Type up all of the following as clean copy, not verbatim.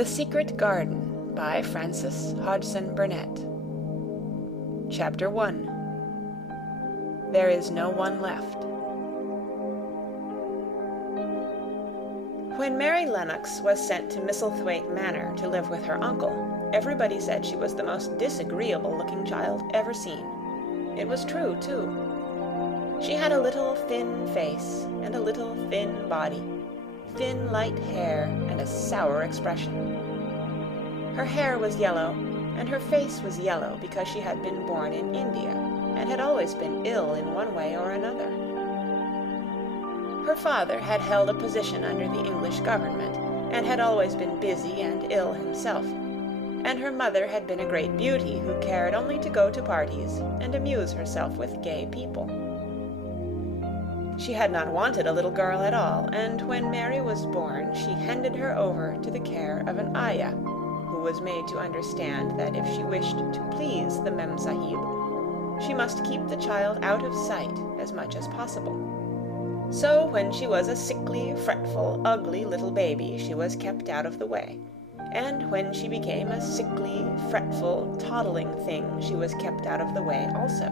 The Secret Garden by Frances Hodgson Burnett. Chapter 1. There is no one left. When Mary Lennox was sent to Misselthwaite Manor to live with her uncle, everybody said she was the most disagreeable-looking child ever seen. It was true, too. She had a little thin face and a little thin body, thin light hair and a sour expression. Her hair was yellow, and her face was yellow because she had been born in India and had always been ill in one way or another. Her father had held a position under the English government and had always been busy and ill himself, and her mother had been a great beauty who cared only to go to parties and amuse herself with gay people. She had not wanted a little girl at all, and when Mary was born she handed her over to the care of an ayah, who was made to understand that if she wished to please the Mem Sahib, she must keep the child out of sight as much as possible. So when she was a sickly, fretful, ugly little baby, she was kept out of the way, and when she became a sickly, fretful, toddling thing, she was kept out of the way also.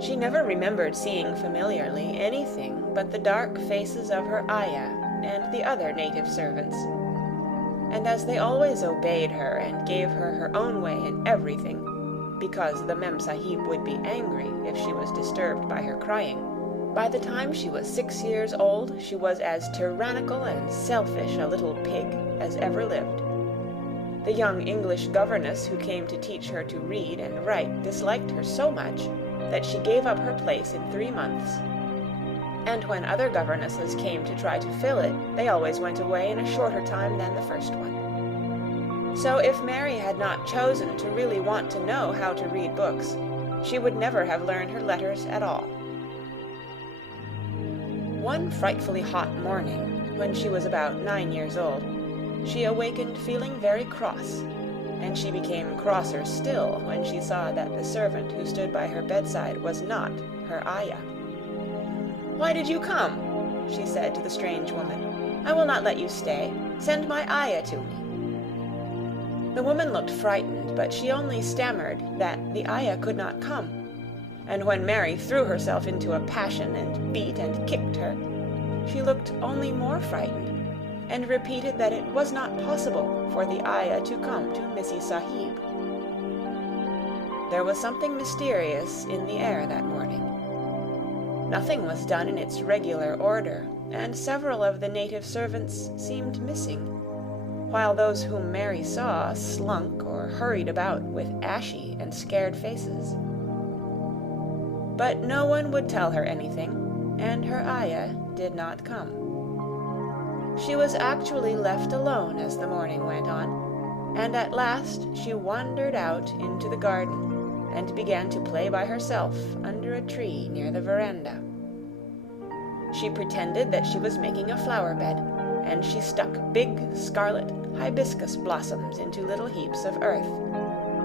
She never remembered seeing familiarly anything but the dark faces of her ayah and the other native servants, and as they always obeyed her and gave her her own way in everything, because the Mem Sahib would be angry if she was disturbed by her crying, by the time she was 6 years old she was as tyrannical and selfish a little pig as ever lived. The young English governess who came to teach her to read and write disliked her so much that she gave up her place in 3 months, and when other governesses came to try to fill it, they always went away in a shorter time than the first one. So if Mary had not chosen to really want to know how to read books, she would never have learned her letters at all. One frightfully hot morning, when she was about 9 years old, she awakened feeling very cross, and she became crosser still when she saw that the servant who stood by her bedside was not her ayah. "Why did you come?" she said to the strange woman. "I will not let you stay. Send my ayah to me." The woman looked frightened, but she only stammered that the ayah could not come, and when Mary threw herself into a passion and beat and kicked her, she looked only more frightened, and repeated that it was not possible for the ayah to come to Missy Sahib. There was something mysterious in the air that morning. Nothing was done in its regular order, and several of the native servants seemed missing, while those whom Mary saw slunk or hurried about with ashy and scared faces. But no one would tell her anything, and her ayah did not come. She was actually left alone as the morning went on, and at last she wandered out into the garden and began to play by herself under a tree near the veranda. She pretended that she was making a flower bed, and she stuck big scarlet hibiscus blossoms into little heaps of earth,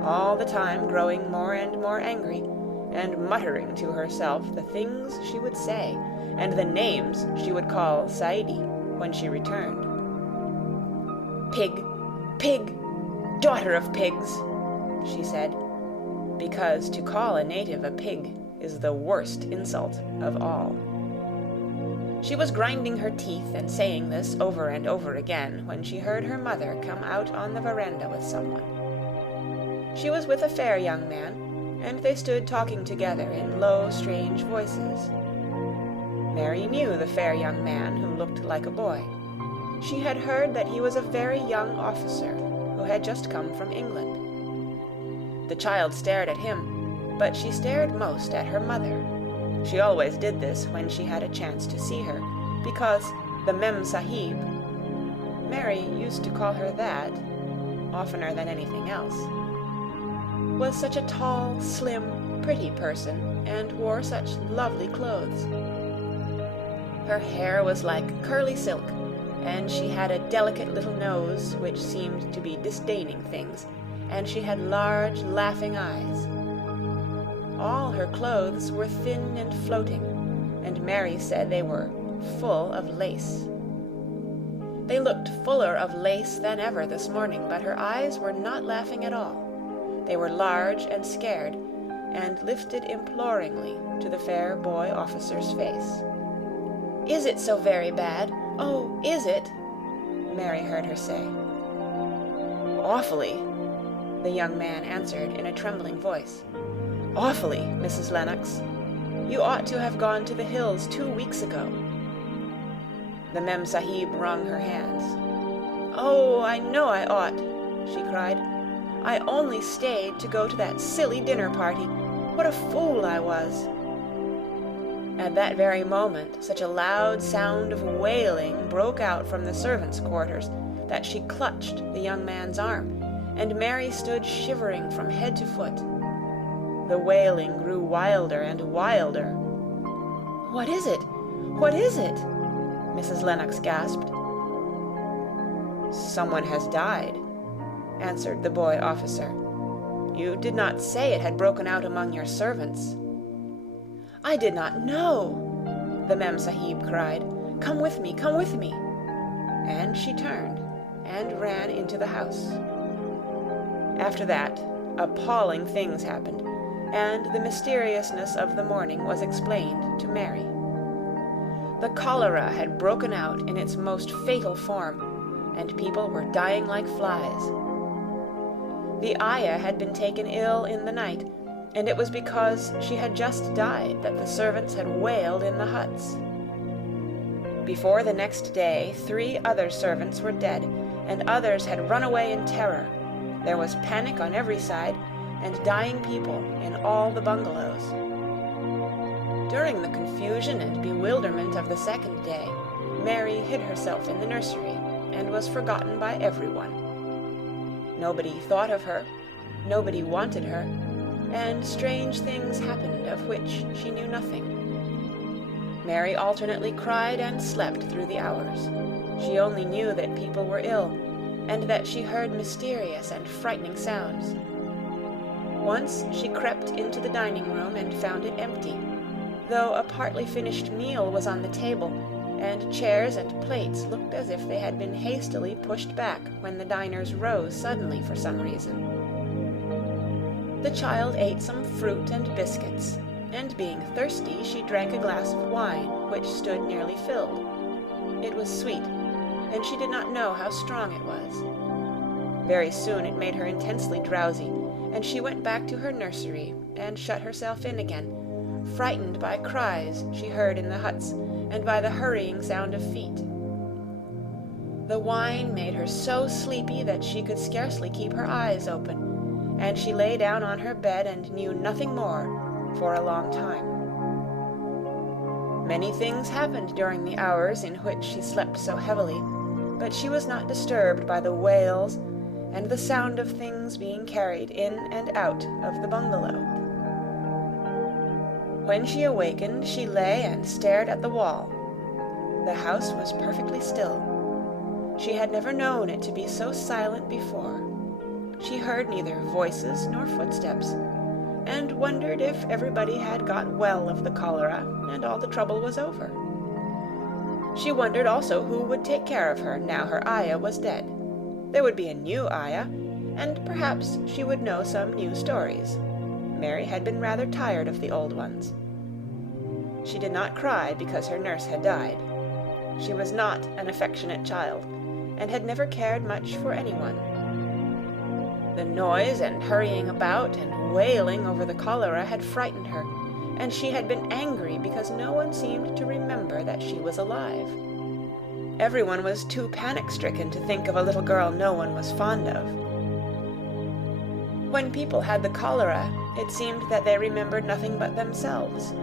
all the time growing more and more angry, and muttering to herself the things she would say, and the names she would call Saidi when she returned. "Pig, pig, daughter of pigs," she said, because to call a native a pig is the worst insult of all. She was grinding her teeth and saying this over and over again when she heard her mother come out on the veranda with someone. She was with a fair young man, and they stood talking together in low, strange voices. Mary knew the fair young man who looked like a boy. She had heard that he was a very young officer who had just come from England. The child stared at him, but she stared most at her mother. She always did this when she had a chance to see her, because the Mem Sahib, Mary used to call her that oftener than anything else, was such a tall, slim, pretty person, and wore such lovely clothes. Her hair was like curly silk, and she had a delicate little nose which seemed to be disdaining things, and she had large, laughing eyes. All her clothes were thin and floating, and Mary said they were full of lace. They looked fuller of lace than ever this morning, but her eyes were not laughing at all. They were large and scared, and lifted imploringly to the fair boy officer's face. "Is it so very bad? Oh, is it?" Mary heard her say. "Awfully," the young man answered in a trembling voice. "Awfully, Mrs. Lennox. You ought to have gone to the hills 2 weeks ago." The Mem Sahib wrung her hands. "Oh, I know I ought," she cried. "I only stayed to go to that silly dinner party. What a fool I was!" At that very moment, such a loud sound of wailing broke out from the servants' quarters that she clutched the young man's arm, and Mary stood shivering from head to foot. The wailing grew wilder and wilder. "What is it? What is it?" Mrs. Lennox gasped. "Someone has died," answered the boy officer. "You did not say it had broken out among your servants." "I did not know," the Mem Sahib cried. "Come with me, come with me." And she turned and ran into the house. After that, appalling things happened, and the mysteriousness of the morning was explained to Mary. The cholera had broken out in its most fatal form, and people were dying like flies. The ayah had been taken ill in the night, and it was because she had just died that the servants had wailed in the huts. Before the next day, 3 other servants were dead, and others had run away in terror. There was panic on every side, and dying people in all the bungalows. During the confusion and bewilderment of the second day, Mary hid herself in the nursery, and was forgotten by everyone. Nobody thought of her, nobody wanted her, and strange things happened of which she knew nothing. Mary alternately cried and slept through the hours. She only knew that people were ill, and that she heard mysterious and frightening sounds. Once she crept into the dining room and found it empty, though a partly finished meal was on the table, and chairs and plates looked as if they had been hastily pushed back when the diners rose suddenly for some reason. The child ate some fruit and biscuits, and being thirsty, she drank a glass of wine, which stood nearly filled. It was sweet, and she did not know how strong it was. Very soon it made her intensely drowsy, and she went back to her nursery and shut herself in again, frightened by cries she heard in the huts and by the hurrying sound of feet. The wine made her so sleepy that she could scarcely keep her eyes open, and she lay down on her bed and knew nothing more for a long time. Many things happened during the hours in which she slept so heavily, but she was not disturbed by the wails and the sound of things being carried in and out of the bungalow. When she awakened, she lay and stared at the wall. The house was perfectly still. She had never known it to be so silent before. She heard neither voices nor footsteps, and wondered if everybody had got well of the cholera and all the trouble was over. She wondered also who would take care of her now her ayah was dead. There would be a new ayah, and perhaps she would know some new stories. Mary had been rather tired of the old ones. She did not cry because her nurse had died. She was not an affectionate child, and had never cared much for anyone. The noise and hurrying about and wailing over the cholera had frightened her, and she had been angry because no one seemed to remember that she was alive. Everyone was too panic-stricken to think of a little girl no one was fond of. When people had the cholera, it seemed that they remembered nothing but themselves.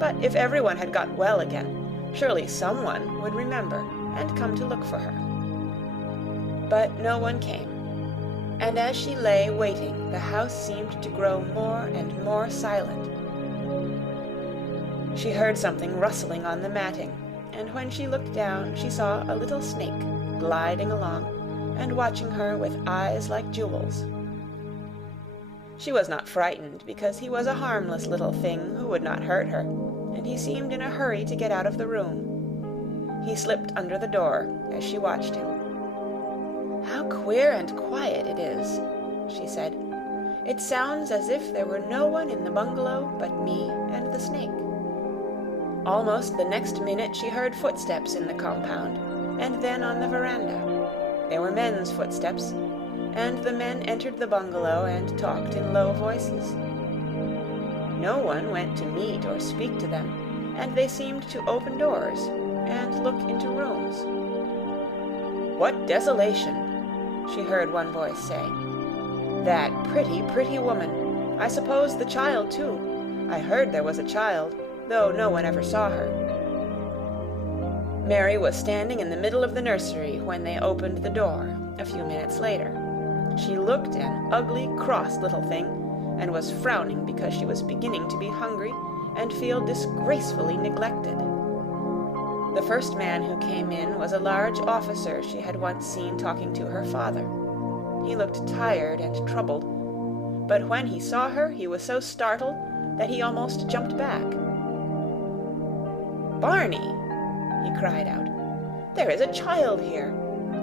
But if everyone had got well again, surely someone would remember and come to look for her. But no one came, and as she lay waiting, the house seemed to grow more and more silent. She heard something rustling on the matting, and when she looked down, she saw a little snake gliding along and watching her with eyes like jewels. She was not frightened, because he was a harmless little thing who would not hurt her, and he seemed in a hurry to get out of the room. He slipped under the door as she watched him. "How queer and quiet it is," she said. "It sounds as if there were no one in the bungalow but me and the snake." Almost the next minute she heard footsteps in the compound, and then on the veranda. They were men's footsteps, and the men entered the bungalow and talked in low voices. No one went to meet or speak to them, and they seemed to open doors and look into rooms. "What desolation!" she heard one voice say. "That pretty, pretty woman! I suppose the child, too. I heard there was a child, though no one ever saw her." Mary was standing in the middle of the nursery when they opened the door, a few minutes later. She looked an ugly, cross little thing, and was frowning because she was beginning to be hungry and feel disgracefully neglected. The first man who came in was a large officer she had once seen talking to her father. He looked tired and troubled, but when he saw her he was so startled that he almost jumped back. "Barney!" he cried out. "There is a child here!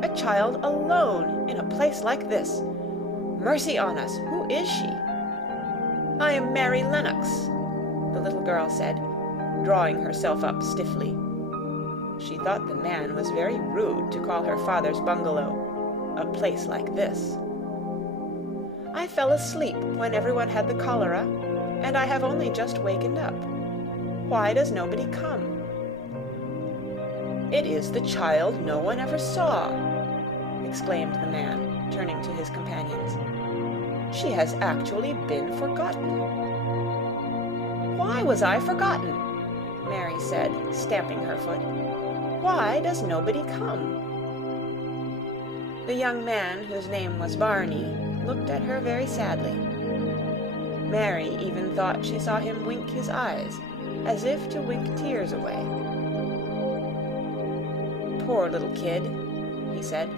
A child alone in a place like this! Mercy on us, who is she?" "I am Mary Lennox," the little girl said, drawing herself up stiffly. She thought the man was very rude to call her father's bungalow a place like this. "I fell asleep when everyone had the cholera, and I have only just wakened up. Why does nobody come?" "It is the child no one ever saw," exclaimed the man, turning to his companions. "She has actually been forgotten." "Why was I forgotten?" Mary said, stamping her foot. "Why does nobody come?" The young man, whose name was Barney, looked at her very sadly. Mary even thought she saw him wink his eyes, as if to wink tears away. "Poor little kid," he said.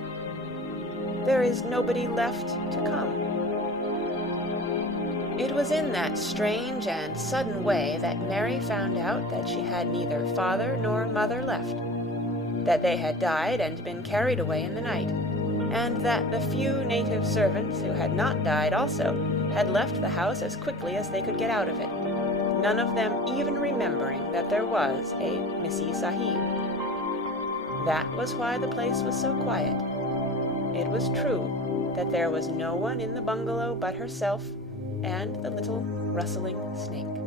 "There is nobody left to come." It was in that strange and sudden way that Mary found out that she had neither father nor mother left, that they had died and been carried away in the night, and that the few native servants who had not died also had left the house as quickly as they could get out of it, none of them even remembering that there was a Missy Sahib. That was why the place was so quiet. It was true that there was no one in the bungalow but herself and the little rustling snake.